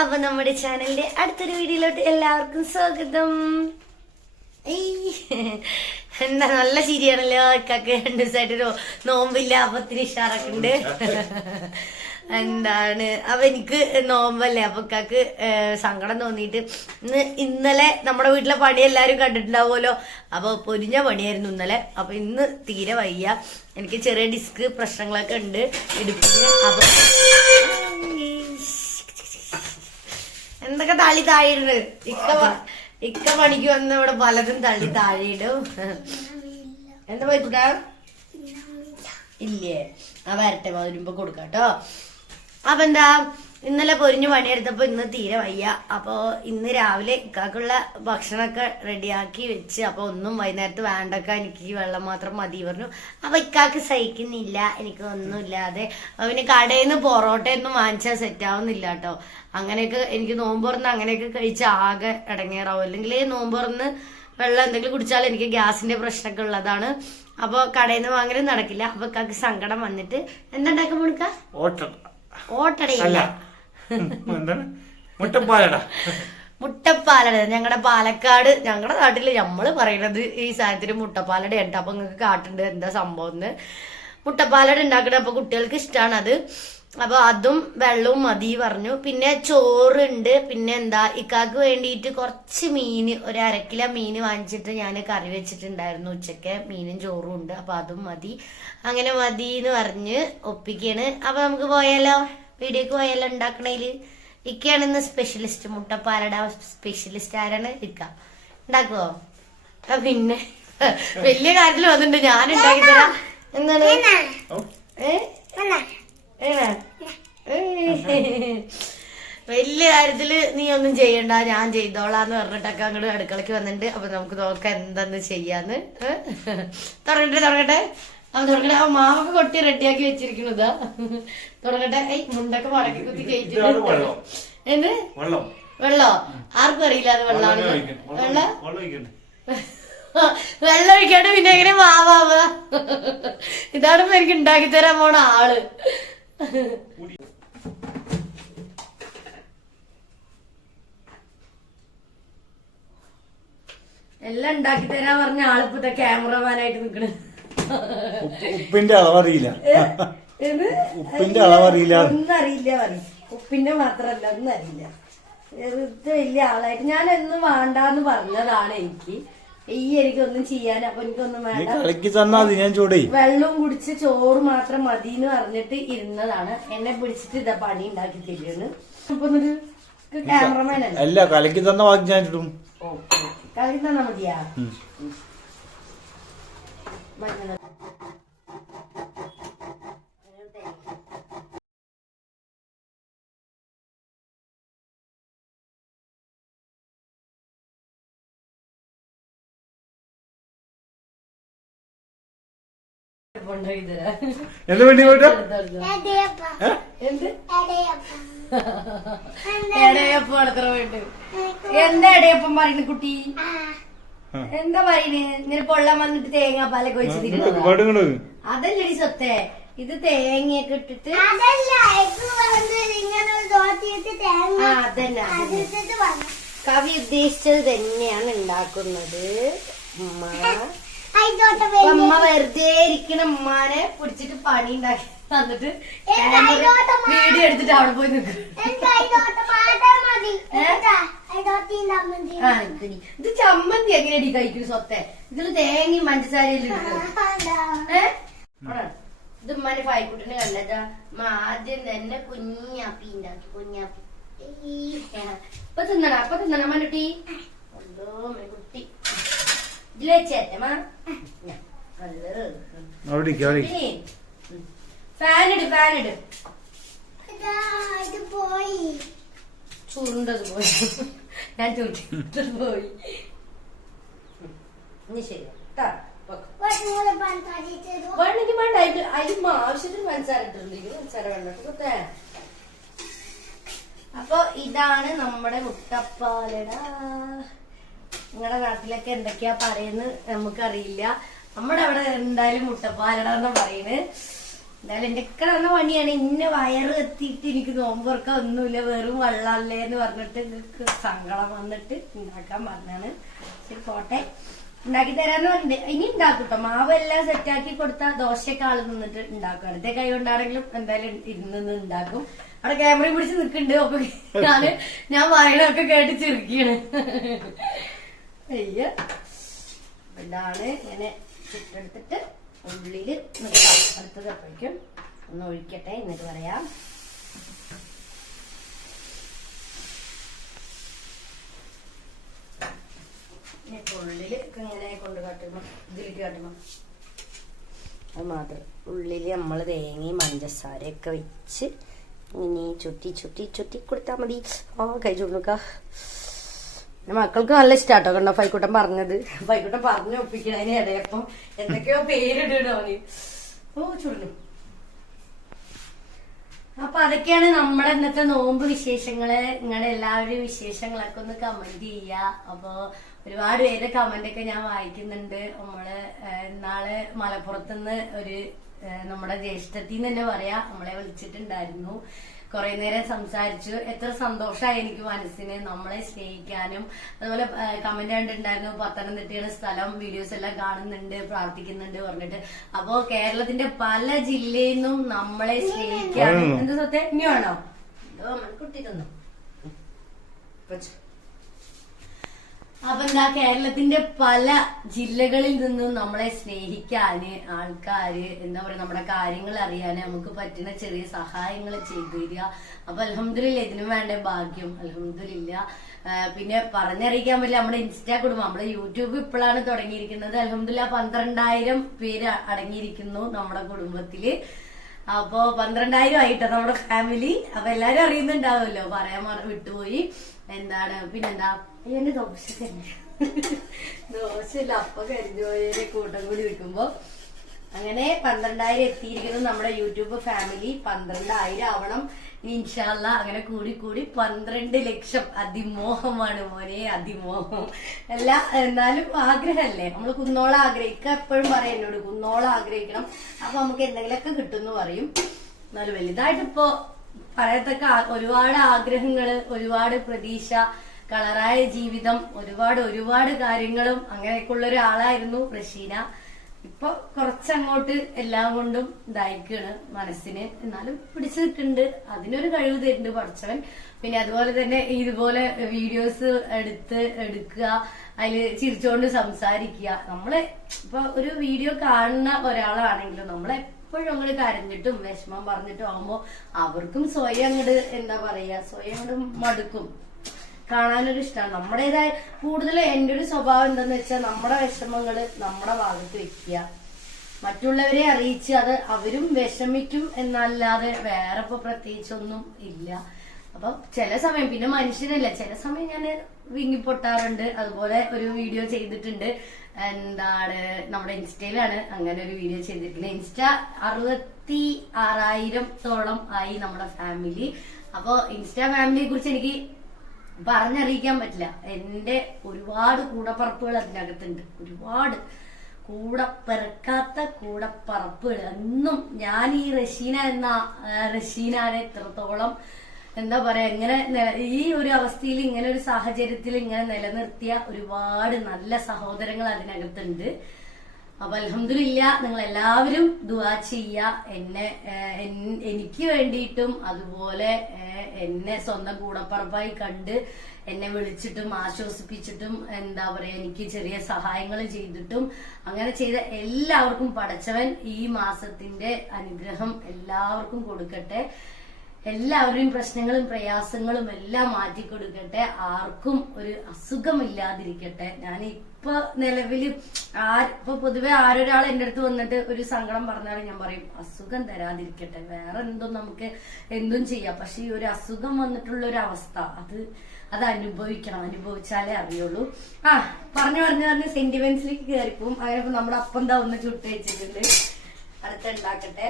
അപ്പൊ നമ്മുടെ ചാനലിന്റെ അടുത്തൊരു വീഡിയോയിലോട്ട് എല്ലാവർക്കും സ്വാഗതം. എന്താ നല്ല ശരിയാണല്ലോ ഇക്കാക്ക് രണ്ടു ദിവസമായിട്ട് നോ- നോമ്പില്ല അപ്പത്തിന് ഇഷാറൊക്കെ എന്താണ്? അപ്പൊ എനിക്ക് നോമ്പല്ലേ? അപ്പൊ ഇക്കാക്ക് സങ്കടം തോന്നിയിട്ട് ഇന്ന് ഇന്നലെ നമ്മുടെ വീട്ടിലെ പണി എല്ലാരും കണ്ടിട്ടുണ്ടാവുമല്ലോ? അപ്പൊ പൊരിഞ്ഞ പണിയായിരുന്നു ഇന്നലെ. അപ്പൊ ഇന്ന് തീരെ വയ്യ. എനിക്ക് ചെറിയ ഡിസ്ക് പ്രശ്നങ്ങളൊക്കെ ഉണ്ട്. ഇടുപ്പിന് അപ്പൊ എന്തൊക്കെ തള്ളി താഴെയിടുന്നത് ഇക്ക ഇക്ക പണിക്ക് വന്ന ഇവിടെ പലതും തള്ളി താഴെയിടും. എന്താ പോയിട്ടാ ഇല്ലേ. ആ വരട്ടെ വരുമ്പോ കൊടുക്കാട്ടോ. അപ്പൊ എന്താ ഇന്നലെ പൊരിഞ്ഞു പണിയെടുത്തപ്പോ ഇന്ന് തീരെ വയ്യ. അപ്പൊ ഇന്ന് രാവിലെ ഇക്കാക്കുള്ള ഭക്ഷണമൊക്കെ റെഡിയാക്കി വെച്ച് അപ്പൊ ഒന്നും വൈകുന്നേരത്ത് വേണ്ടക്ക എനിക്ക് വെള്ളം മാത്രം മതി പറഞ്ഞു. അപ്പൊ ഇക്കാക്ക് സഹിക്കുന്നില്ല എനിക്ക് ഒന്നുമില്ലാതെ. അവന് കടയിൽ നിന്ന് പൊറോട്ടയൊന്നും വാങ്ങിച്ചാൽ സെറ്റ് ആവുന്നില്ല കേട്ടോ. അങ്ങനെയൊക്കെ എനിക്ക് നോമ്പ് തുറന്ന് അങ്ങനെയൊക്കെ കഴിച്ച് ആകെ ഇടങ്ങേറാവും. അല്ലെങ്കിൽ നോമ്പ് തുറന്ന് വെള്ളം എന്തെങ്കിലും കുടിച്ചാൽ എനിക്ക് ഗ്യാസിന്റെ പ്രശ്നമൊക്കെ ഉള്ളതാണ്. അപ്പൊ കടയിൽ നിന്ന് വാങ്ങലും നടക്കില്ല. അപ്പൊ ഇക്കാക്ക് സങ്കടം വന്നിട്ട് എന്താ ഉണ്ടാക്കാൻ കൊടുക്ക ഓട്ടം ഓട്ടടയില്ല മുട്ടപ്പാലട. മുട്ടപ്പാലട. ഞങ്ങളുടെ പാലക്കാട് ഞങ്ങളുടെ നാട്ടിൽ നമ്മൾ പറയുന്നത് ഈ സാധനത്തിന് മുട്ടപ്പാലട ഉണ്ട് അപ്പൊ നിങ്ങൾക്ക് കാട്ടുണ്ട് എന്താ സംഭവം എന്ന് മുട്ടപ്പാലട ഉണ്ടാക്കണ അപ്പൊ കുട്ടികൾക്ക് ഇഷ്ടമാണ് അത്. അപ്പൊ അതും വെള്ളവും മതി പറഞ്ഞു. പിന്നെ ചോറുണ്ട്. പിന്നെ എന്താ ഇക്കാക്ക് വേണ്ടിയിട്ട് കുറച്ച് മീന് ഒരു കിലോ മീൻ വാങ്ങിച്ചിട്ട് ഞാൻ കറി വെച്ചിട്ടുണ്ടായിരുന്നു. ഉച്ചയ്ക്ക് മീനും ചോറും ഉണ്ട്. അപ്പൊ അതും മതി. അങ്ങനെ മതി എന്ന് പറഞ്ഞ് ഒപ്പിക്കാണ്. അപ്പൊ നമുക്ക് പോയാലോ? വീഡിയോക്ക് പോയാലും ഉണ്ടാക്കണേൽ ഇക്കയാണ് ഇന്ന് സ്പെഷ്യലിസ്റ്റ് മുട്ടപ്പാലട സ്പെഷ്യലിസ്റ്റ് ആരാണ്? ഇക്ക. ഉണ്ടാക്കുവോ? പിന്നെ. വലിയ കാര്യത്തിൽ വന്നിട്ടുണ്ട്. ഞാൻ ഉണ്ടാക്കി തരാം എന്താണ്. വലിയ കാര്യത്തിൽ നീ ഒന്നും ചെയ്യണ്ട. ഞാൻ ചെയ്തോളാന്ന് പറഞ്ഞിട്ടൊക്കെ അങ്ങോട്ട് അടുക്കളക്ക് വന്നിട്ടുണ്ട്. അപ്പൊ നമുക്ക് നോക്കാം എന്താന്ന് ചെയ്യാന്ന്. തുടങ്ങട്ടെ തുടങ്ങട്ടെ. അവൻ തുടങ്ങട്ടെ. അവൻ മാവൊക്കെ കൊട്ടി റെഡിയാക്കി വെച്ചിരിക്കണത് തുടങ്ങട്ടെ. ഐ മുണ്ടൊക്കെ മടക്കി കുത്തി കഴിച്ചിട്ടുണ്ട് എന്ത്? വെള്ളം. വെള്ളോ? ആർക്കും അറിയില്ല അത് വെള്ളമാണ് വെള്ളം. വെള്ള? ഒഴിക്കണ്ടേ. പിന്നെ എങ്ങനെ മാവാവ? ഇതാണ് എനിക്ക് ഉണ്ടാക്കി തരാൻ പോണ ആൾ. എല്ലാം ഉണ്ടാക്കി തരാൻ പറഞ്ഞ ആളിപ്പോ ക്യാമറമാനായിട്ട് നിക്കണ്. ഉപ്പിന്റെ അളവറിയില്ല. ഇത് ഉപ്പിന്റെ അളവറിയില്ല. ഒന്നും അറിയില്ല പറയും. ഉപ്പിന്റെ മാത്രല്ല ഒന്നും അറിയില്ല വെറുതെ വലിയ ആളായിട്ട് ഞാൻ എന്നും വേണ്ടാന്ന് പറഞ്ഞതാണ് എനിക്ക്. ഈ എനിക്കൊന്നും ചെയ്യാൻ അപ്പൊ എനിക്കൊന്നും വേണ്ട. വെള്ളവും കുടിച്ച് ചോറ് മാത്രം മതി എന്ന് പറഞ്ഞിട്ട് ഇരുന്നതാണ്. എന്നെ പിടിച്ചിട്ട് ഇതാ പണി ഉണ്ടാക്കി തരുന്നു അപ്പൊ ക്യാമറമാൻ അല്ലേ? കലക്കി തന്ന വാക്ക് ഞാൻ കലക്കി തന്നാ മതിയാ? തരാം. എന്ത് വേണ്ടി പോയിട്ടോ എടയപ്പം. അത്ര വേണ്ട എന്താ എടയപ്പം പറയുന്നത് കുട്ടി? എന്താ പറയുന്നത് ഇങ്ങനെ പൊള്ളാൻ വന്നിട്ട് തേങ്ങ പാലൊക്കെ വെച്ച് തിരുന്നതാ ഇങ്ങോട്ട് ഇങ്ങോട്ട് അതല്ലടി സ്വത്തെ. ഇത് തേങ്ങയൊക്കെ ഇട്ടിട്ട് കവി ഉദ്ദേശിച്ചത് തന്നെയാണ് ഉണ്ടാക്കുന്നത്. ഉമ്മ. അമ്മ വെറുതെ ഇരിക്കണ ഉമ്മാനെ പിടിച്ചിട്ട് പണി ഉണ്ടാക്കി തന്നിട്ട് വീഡിയോ എടുത്തിട്ട് അവിടെ പോയി നിൽക്കും ഇത് ചമ്മന്തി എങ്ങനെയടി കഴിക്കും സ്വത്തെ? ഇതിൽ തേങ്ങയും പഞ്ചസാരയും ഏ? ആണോ? ഇത് ഉമ്മാന്റെ പായക്കുട്ടിനെ കണ്ടതാ. ആദ്യം തന്നെ കുഞ്ഞാപ്പി ഉണ്ടാക്കി കുഞ്ഞാപ്പി. ഇപ്പൊ തിന്നണ? അപ്പൊ തിന്നണ മനുട്ടി എന്തോ കുട്ടി. ഇതിൽ വെച്ചേറ്റമാ ഫാനിട് ഫാനിട് അവിടെ ഇരിക്ക്. ഫാൻ ഇട് ഫാൻ ഇട്. ഇതാ, ഇത് പോയി. ചുരുണ്ടത് പോയി. ഞാൻ ചുരുണ്ടത് പോയി. ഇനി ശരി. വേണമെങ്കിൽ വേണ്ട. അതിൽ അതിന് ആവശ്യത്തിന് പഞ്ചസാര ഇട്ടിട്ടുണ്ട്. ഇത് പഞ്ചസാര വേണ്ട. അപ്പൊ ഇതാണ് നമ്മുടെ മുട്ടപ്പാലട. നിങ്ങളുടെ നാട്ടിലൊക്കെ എന്തൊക്കെയാ പറയുന്നത് നമുക്കറിയില്ല. നമ്മുടെ അവിടെ എന്തായാലും മുട്ടപ്പാലട എന്ന് പറയുന്നത്. എന്തായാലും എന്റെ ഒക്കെ തന്ന പണിയാണ്. ഇന്ന വയറ് എത്തിയിട്ട് എനിക്ക് നോമ്പുറക്കം ഒന്നുമില്ല. വെറും വെള്ളമല്ലേ എന്ന് പറഞ്ഞിട്ട് എനിക്ക് സങ്കടം വന്നിട്ട് ഉണ്ടാക്കാൻ പറഞ്ഞാണ്. ശരി പോട്ടെ. ഉണ്ടാക്കി തരാന്ന് പറഞ്ഞിട്ട് ഇനി ഉണ്ടാക്കൂട്ടോ മാവ് എല്ലാം സെറ്റാക്കി കൊടുത്ത ദോശയൊക്കെ ആൾ നിന്നിട്ട് ഉണ്ടാക്കും അടുത്ത കൈ കൊണ്ടാണെങ്കിലും എന്തായാലും ഇരുന്ന് ഉണ്ടാക്കും അവിടെ ക്യാമറ പിടിച്ച് നിൽക്കുന്നുണ്ട് അപ്പൊ ഞാൻ ഞാൻ പറയണൊക്കെ കേട്ട് ചിരിക്കാണ്. അയ്യ. ഇതാണ് ഇങ്ങനെ ചുട്ടെടുത്തിട്ട് ഉള്ളിൽ നിർത്താം. അടുത്തത് അപ്പോഴേക്കും ഒന്ന് ഒഴിക്കട്ടെ എന്നിട്ട് പറയാം. ഉള്ളിൽ ഇങ്ങനെ കൊണ്ട് കാട്ടണം ഇതിലേക്ക് കാട്ടണം അത് മാത്രം. ഉള്ളിൽ നമ്മൾ തേങ്ങയും പഞ്ചസാരയൊക്കെ വെച്ച് ഇനി ചുറ്റി ചുറ്റി ചുറ്റി കൊടുത്താൽ മതി. ആ കൈ ചുടുക്ക മക്കൾക്ക് നല്ല ഇഷ്ടാട്ടോ കണ്ടോ? ഫൈക്കൂട്ടം പറഞ്ഞത്. ഫൈക്കൂട്ടം പറഞ്ഞു ഒപ്പിക്കണതിന് ഇടയപ്പം എന്തൊക്കെയോ പേരിടണോ ഓ അപ്പൊ അതൊക്കെയാണ് നമ്മുടെ ഇന്നത്തെ നോമ്പ് വിശേഷങ്ങൾ. നിങ്ങളുടെ എല്ലാവരും വിശേഷങ്ങളൊക്കെ ഒന്ന് കമന്റ് ചെയ്യുക അപ്പൊ ഒരുപാട് പേരുടെ കമന്റ് ഒക്കെ ഞാൻ വായിക്കുന്നുണ്ട്. നമ്മൾ നാളെ മലപ്പുറത്തുനിന്ന് ഒരു നമ്മുടെ ജ്യേഷ്ഠത്തിൽ തന്നെ പറയാ. നമ്മളെ വിളിച്ചിട്ടുണ്ടായിരുന്നു. കുറെ നേരം സംസാരിച്ചു. എത്ര സന്തോഷമായി എനിക്ക് മനസ്സിന് നമ്മളെ സ്നേഹിക്കാനും. അതുപോലെ കമന്റ് കണ്ടിട്ടുണ്ടായിരുന്നു പത്തനംതിട്ടയുടെ സ്ഥലം വീഡിയോസ് എല്ലാം കാണുന്നുണ്ട് പ്രാർത്ഥിക്കുന്നുണ്ട് പറഞ്ഞിട്ട്. അപ്പോ കേരളത്തിന്റെ പല ജില്ലയിൽ നിന്നും നമ്മളെ സ്നേഹിക്കാനും? എന്ത് സത്യം? ഇനിയാണോ? എന്തോ കുട്ടി തന്നു അപ്പൊ എന്താ കേരളത്തിന്റെ പല ജില്ലകളിൽ നിന്നും നമ്മളെ സ്നേഹിക്കാന് ആൾക്കാര് എന്താ പറയാ നമ്മുടെ കാര്യങ്ങൾ അറിയാന് നമുക്ക് പറ്റുന്ന ചെറിയ സഹായങ്ങൾ ചെയ്തു തരിക. അപ്പൊ അലഹമില്ല ഇതിനു വേണ്ട ഭാഗ്യം. അലഹമില്ല പിന്നെ പറഞ്ഞറിയിക്കാൻ പറ്റില്ല നമ്മുടെ ഇൻസ്റ്റാ കുടുംബം നമ്മുടെ യൂട്യൂബ് ഇപ്പോഴാണ് തുടങ്ങിയിരിക്കുന്നത്. അലഹമില്ല പന്ത്രണ്ടായിരം പേര് അടങ്ങിയിരിക്കുന്നു നമ്മുടെ കുടുംബത്തിൽ. അപ്പോ പന്ത്രണ്ടായിരം ആയിട്ടോ നമ്മുടെ ഫാമിലി? അപ്പൊ എല്ലാരും അറിയുന്നുണ്ടാവുമല്ലോ പറയാൻ വിട്ടുപോയി. എന്താണ് പിന്നെന്താ? അയ്യോ, എന്റെ ദോശ ദോശയില്ല അപ്പൊ കരിഞ്ഞോയെ കൂട്ടം കൂടി നിൽക്കുമ്പോ അങ്ങനെ പന്ത്രണ്ടായിരം എത്തിയിരിക്കുന്നു നമ്മുടെ യൂട്യൂബ് ഫാമിലി. പന്ത്രണ്ടായിരം ആവണം. ഇൻഷാല്ല അങ്ങനെ കൂടി കൂടി പന്ത്രണ്ട് ലക്ഷം. അതിമോഹമാണ് മോനെ അതിമോഹം. അല്ല എന്നാലും ആഗ്രഹമല്ലേ നമ്മൾ കുന്നോളം ആഗ്രഹിക്കുക എപ്പോഴും പറയാം എന്നോട് കുന്നോളം ആഗ്രഹിക്കണം. അപ്പൊ നമുക്ക് എന്തെങ്കിലുമൊക്കെ കിട്ടുമെന്ന് പറയും. എന്നാലും വലുതായിട്ട് ഇപ്പോ പറയത്തക്ക ഒരുപാട് ആഗ്രഹങ്ങൾ ഒരുപാട് പ്രതീക്ഷ കളറായ ജീവിതം ഒരുപാട് ഒരുപാട് കാര്യങ്ങളും അങ്ങനെയൊക്കെയുള്ള ഒരാളായിരുന്നു റഷീന. ഇപ്പൊ കുറച്ചങ്ങോട്ട് എല്ലാം കൊണ്ടും ഇതായിക്കാണ് മനസ്സിന്. എന്നാലും പിടിച്ചു നിൽക്കുന്നുണ്ട്. അതിനൊരു കഴിവ് തരുന്നുണ്ട് പഠിച്ചവൻ. പിന്നെ അതുപോലെ തന്നെ ഇതുപോലെ വീഡിയോസ് എടുത്ത് എടുക്കുക അതിൽ ചിരിച്ചുകൊണ്ട് സംസാരിക്കുക. നമ്മളെ ഇപ്പൊ ഒരു വീഡിയോ കാണുന്ന ഒരാളാണെങ്കിലും നമ്മളെ എപ്പോഴും അങ്ങോട്ട് കരഞ്ഞിട്ടും വിഷമം പറഞ്ഞിട്ടും ആവുമ്പോ അവർക്കും സ്വയം അങ്ങോട്ട് എന്താ പറയാ സ്വയം അങ്ങോട്ട് മടുക്കും. കാണാനൊരു ഇഷ്ടമാണ് നമ്മുടേതായ കൂടുതൽ എന്റെ ഒരു സ്വഭാവം എന്താന്ന് വെച്ചാൽ നമ്മുടെ വിഷമങ്ങൾ നമ്മുടെ ഭാഗത്ത് വെക്കുക. മറ്റുള്ളവരെ അറിയിച്ച് അത് അവരും വിഷമിക്കും എന്നല്ലാതെ വേറെ ഇപ്പൊ പ്രത്യേകിച്ചൊന്നും ഇല്ല. അപ്പൊ ചില സമയം പിന്നെ മനുഷ്യനല്ല ചില സമയം ഞാൻ വിങ്ങിപ്പൊട്ടാറുണ്ട്. അതുപോലെ ഒരു വീഡിയോ ചെയ്തിട്ടുണ്ട്. എന്താണ് നമ്മുടെ ഇൻസ്റ്റയിലാണ് അങ്ങനെ ഒരു വീഡിയോ ചെയ്തിട്ടുണ്ട് ഇൻസ്റ്റ അറുപത്തി ആറായിരത്തോളം ആയി നമ്മുടെ ഫാമിലി അപ്പോൾ ഇൻസ്റ്റ ഫാമിലിയെ കുറിച്ച് എനിക്ക് പറഞ്ഞറിയിക്കാൻ പറ്റില്ല. എന്റെ ഒരുപാട് കൂടപ്പറപ്പുകൾ അതിനകത്തുണ്ട്. ഒരുപാട് കൂടെ പിറക്കാത്ത കൂടപ്പറപ്പുകൾ. എന്നും ഞാൻ ഈ റഷീന എന്ന റഷീനാനെ എത്രത്തോളം എന്താ പറയാ ഇങ്ങനെ ഈ ഒരു അവസ്ഥയിൽ ഇങ്ങനെ ഒരു സാഹചര്യത്തിൽ ഇങ്ങനെ നിലനിർത്തിയ ഒരുപാട് നല്ല സഹോദരങ്ങൾ അതിനകത്തുണ്ട്. അപ്പൊ അലഹമില്ല നിങ്ങൾ എല്ലാവരും ദുവാ ചെയ്യ. എന്നെ എനിക്ക് വേണ്ടിയിട്ടും അതുപോലെ എന്നെ സ്വന്തം കൂടപ്പറപ്പായി കണ്ട് എന്നെ വിളിച്ചിട്ടും ആശ്വസിപ്പിച്ചിട്ടും എന്താ പറയാ എനിക്ക് ചെറിയ സഹായങ്ങൾ ചെയ്തിട്ടും അങ്ങനെ ചെയ്ത എല്ലാവർക്കും പടച്ചവൻ ഈ മാസത്തിന്റെ അനുഗ്രഹം എല്ലാവർക്കും കൊടുക്കട്ടെ. എല്ലാവരുടെയും പ്രശ്നങ്ങളും പ്രയാസങ്ങളും എല്ലാം മാറ്റി കൊടുക്കട്ടെ ആർക്കും ഒരു അസുഖമില്ലാതിരിക്കട്ടെ. ഞാൻ ഇപ്പൊ നിലവിൽ ആ ഇപ്പൊ പൊതുവെ ആരൊരാൾ എന്റെ അടുത്ത് വന്നിട്ട് ഒരു സങ്കടം പറഞ്ഞാൽ ഞാൻ പറയും അസുഖം തരാതിരിക്കട്ടെ. വേറെ എന്തും നമുക്ക് എന്തും ചെയ്യാം. പക്ഷെ ഈ ഒരു അസുഖം വന്നിട്ടുള്ള ഒരു അവസ്ഥ അത് അത് അനുഭവിക്കണം. അനുഭവിച്ചാലേ അറിയുള്ളൂ. ആ പറഞ്ഞു പറഞ്ഞു പറഞ്ഞ് സെന്റിമെന്റ്സിലേക്ക് കയറിപ്പോവും അങ്ങനെ നമ്മുടെ അപ്പം തന്നെ ചുട്ട് വെച്ചിട്ടുണ്ട്. അടുത്ത ഉണ്ടാക്കട്ടെ.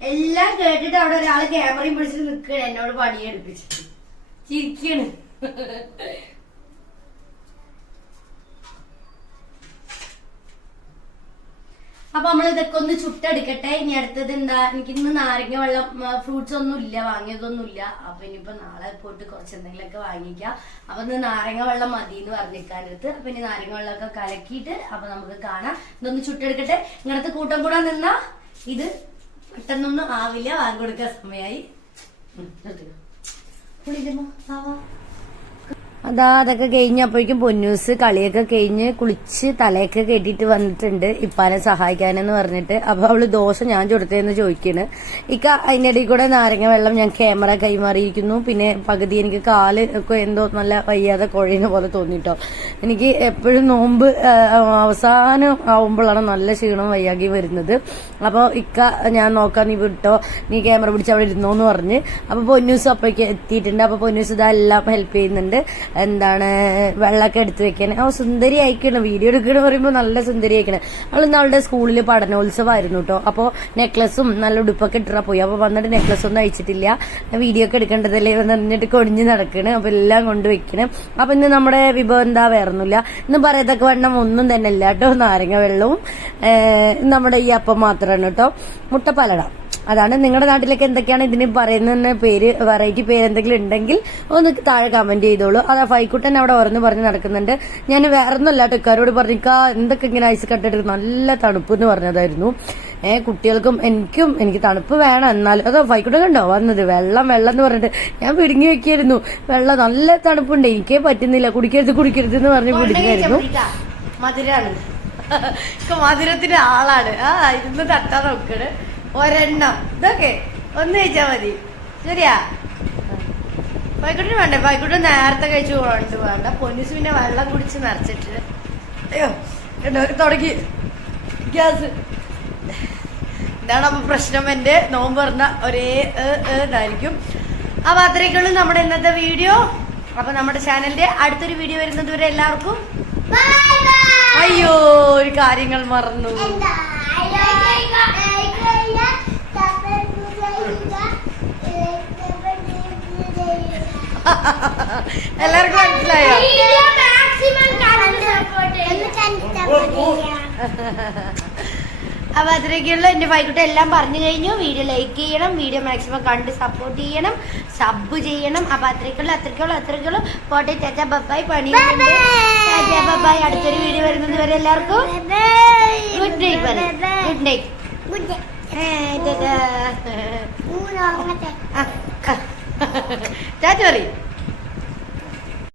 എല്ലാം കേട്ടിട്ട് അവിടെ ഒരാൾ ക്യാമറയും പിടിച്ചിട്ട് നിൽക്കണ എന്നോട് പണിയെടുപ്പിച്ചിട്ട് ചിരിക്കണ്. അപ്പൊ നമ്മൾ ഇതൊക്കെ ഒന്ന് ചുട്ടെടുക്കട്ടെ. ഇനി അടുത്തത് എന്താ? എനിക്ക് ഇന്ന് നാരങ്ങ വെള്ളം ഫ്രൂട്ട്സ് ഒന്നും ഇല്ല വാങ്ങിയതൊന്നും ഇല്ല അപ്പൊ ഇനിയിപ്പോ നാളെ പോയിട്ട് കുറച്ച് എന്തെങ്കിലുമൊക്കെ വാങ്ങിക്കാം. അപ്പൊ ഇന്ന് നാരങ്ങ വെള്ളം മതി എന്ന് പറഞ്ഞിരിക്കാനടുത്ത് അപ്പൊ ഇനി നാരങ്ങ വെള്ളമൊക്കെ കലക്കിയിട്ട് അപ്പൊ നമുക്ക് കാണാം. ഇതൊന്ന് ചുട്ടെടുക്കട്ടെ. ഇങ്ങനത്തെ കൂട്ടം കൂടാൻ നിന്നാ ഇത് പെട്ടെന്നൊന്നും ആവില്ല വാങ്ങി കൊടുക്കാൻ സമയമായി നിർത്തിക്കോ. അതാ അതൊക്കെ കഴിഞ്ഞപ്പോഴേക്കും പൊന്നൂസ് കളിയൊക്കെ കഴിഞ്ഞ് കുളിച്ച് തലയൊക്കെ കെട്ടിയിട്ട് വന്നിട്ടുണ്ട് ഇപ്പാനെ സഹായിക്കാനെന്ന് പറഞ്ഞിട്ട്. അപ്പൊ അവൾ ദോശ ഞാൻ ചുടുത്തേന്ന് ചോദിക്കണ്. ഇക്ക അതിന്റെ ഇടയിൽ കൂടെ നാരങ്ങ വെള്ളം ഞാൻ ക്യാമറ കൈമാറിയിരിക്കുന്നു. പിന്നെ പകുതി എനിക്ക് കാൽ ഒക്കെ എന്തോ നല്ല വയ്യാതെ കുഴയുന്ന പോലെ തോന്നിട്ടോ. എനിക്ക് എപ്പോഴും നോമ്പ് അവസാനം ആവുമ്പോഴാണ് നല്ല ക്ഷീണം വയ്യാകി വരുന്നത്. അപ്പൊ ഇക്ക ഞാൻ നോക്കാൻ നീ വിട്ടോ? നീ ക്യാമറ പിടിച്ച് അവിടെ ഇരുന്നോന്ന് പറഞ്ഞ്. അപ്പൊ പൊന്നൂസ് അപ്പോഴേക്ക് എത്തിയിട്ടുണ്ട്. അപ്പൊ പൊന്നൂസ് ഇതെല്ലാം ഹെൽപ്പ് ചെയ്യുന്നുണ്ട്. എന്താണ് വെള്ളമൊക്കെ എടുത്തു വെക്കാൻ അവൾ സുന്ദരി അയക്കണം വീഡിയോ എടുക്കണം പറയുമ്പോൾ നല്ല സുന്ദരി അയക്കണം അവൾ ഇന്ന് അവളുടെ സ്കൂളിൽ പഠനോത്സവമായിരുന്നു കേട്ടോ അപ്പോൾ നെക്ലസും നല്ല ഉടുപ്പൊക്കെ ഇട്ടാ പോയി. അപ്പോൾ വന്നിട്ട് നെക്ലസ് ഒന്നും അയച്ചിട്ടില്ല വീഡിയോ ഒക്കെ എടുക്കേണ്ടതല്ലേ? എന്ന് പറഞ്ഞിട്ട് കൊടിഞ്ഞ് നടക്കണ്. അപ്പോൾ എല്ലാം കൊണ്ടുവയ്ക്കണം അപ്പോൾ ഇന്ന് നമ്മുടെ വിഭവം എന്താ വേറൊന്നുമില്ല. ഇന്ന് പറയത്തക്ക വണ്ണം ഒന്നും തന്നെ ഇല്ല കേട്ടോ നാരങ്ങ വെള്ളവും നമ്മുടെ ഈ അപ്പം മാത്രമാണ് കേട്ടോ മുട്ടപ്പാലട അതാണ് നിങ്ങളുടെ നാട്ടിലൊക്കെ എന്തൊക്കെയാണ് ഇതിന് പറയുന്ന പേര് വെറൈറ്റി പേര് എന്തെങ്കിലും ഉണ്ടെങ്കിൽ ഒന്ന് താഴെ കമന്റ് ചെയ്തോളൂ. അതാ ഫൈക്കുട്ടൻ അവിടെ ഓരോന്ന് പറഞ്ഞ് നടക്കുന്നുണ്ട്. ഞാൻ വേറെ ഒന്നുമല്ല ടെക്കാരോട് പറഞ്ഞിക്കാ എന്തൊക്കെ ഇങ്ങനെ ഐസ് കട്ടിട്ട് നല്ല തണുപ്പ് എന്ന് പറഞ്ഞതായിരുന്നു. ഏ കുട്ടികൾക്കും എനിക്കും എനിക്ക് തണുപ്പ് വേണം. എന്നാലും അതോ ഫൈക്കുട്ടൻ കണ്ടോ വന്നത്? വെള്ളം വെള്ളം എന്ന് പറഞ്ഞിട്ട് ഞാൻ പിടുങ്ങി വെക്കായിരുന്നു. വെള്ളം നല്ല തണുപ്പുണ്ട്. എനിക്കേ പറ്റുന്നില്ല. കുടിക്കരുത് കുടിക്കരുത് എന്ന് പറഞ്ഞ് പിടിക്കായിരുന്നു മധുരാണ്. മധുരത്തിന്റെ ആളാണ്. ആ ഇരുന്ന് തട്ടാൻ നോക്കണ്. ഒരെണ്ണം. ഇതൊക്കെ ഒന്ന് കഴിച്ചാ മതി. ശരിയാ? പൈക്കുട്ടിന് വേണ്ടേ? പൈക്കുട്ടി നേരത്തെ കഴിച്ചു കൊണ്ട് വേണ്ട. പൊന്നിസ് പിന്നെ വെള്ളം കുടിച്ച് നിറച്ചിട്ട്. അയ്യോ എന്നൊക്കെ തുടങ്ങി. ഗ്യാസ്. ഇതാണ് അപ്പൊ പ്രശ്നം. എന്റെ നോമ്പ് പറഞ്ഞ ഒരേ ഇതായിരിക്കും. അപ്പൊ അത്രയ്ക്കുള്ളൂ നമ്മുടെ ഇന്നത്തെ വീഡിയോ. അപ്പൊ നമ്മുടെ ചാനലിന്റെ അടുത്തൊരു വീഡിയോ വരുന്നത് വരെ എല്ലാവർക്കും അയ്യോ ഒരു കാര്യങ്ങൾ മറന്നു. എല്ലാവർക്കും മനസ്സിലായോ? അപ്പൊ അത്രയൊക്കെയുള്ള എന്റെ വൈകിട്ട് എല്ലാം പറഞ്ഞു കഴിഞ്ഞു. വീഡിയോ ലൈക്ക് ചെയ്യണം വീഡിയോ മാക്സിമം കണ്ട് സപ്പോർട്ട് ചെയ്യണം സബ് ചെയ്യണം. അപ്പൊ അത്രയ്ക്കുള്ള അത്രയ്ക്കുള്ള അത്രയ്ക്കുള്ള. പോട്ടെ ചേച്ചാ ബബായ് പണി ചേച്ചാ ബബായ് അടുത്തൊരു വീഡിയോ വരുന്നത് വരെ എല്ലാവർക്കും ഗുഡ് നൈറ്റ് പറയും ഗുഡ് നൈറ്റ് ഗുഡ് ടാറ്റ മൂന്ന് ചാച്ചു പറയും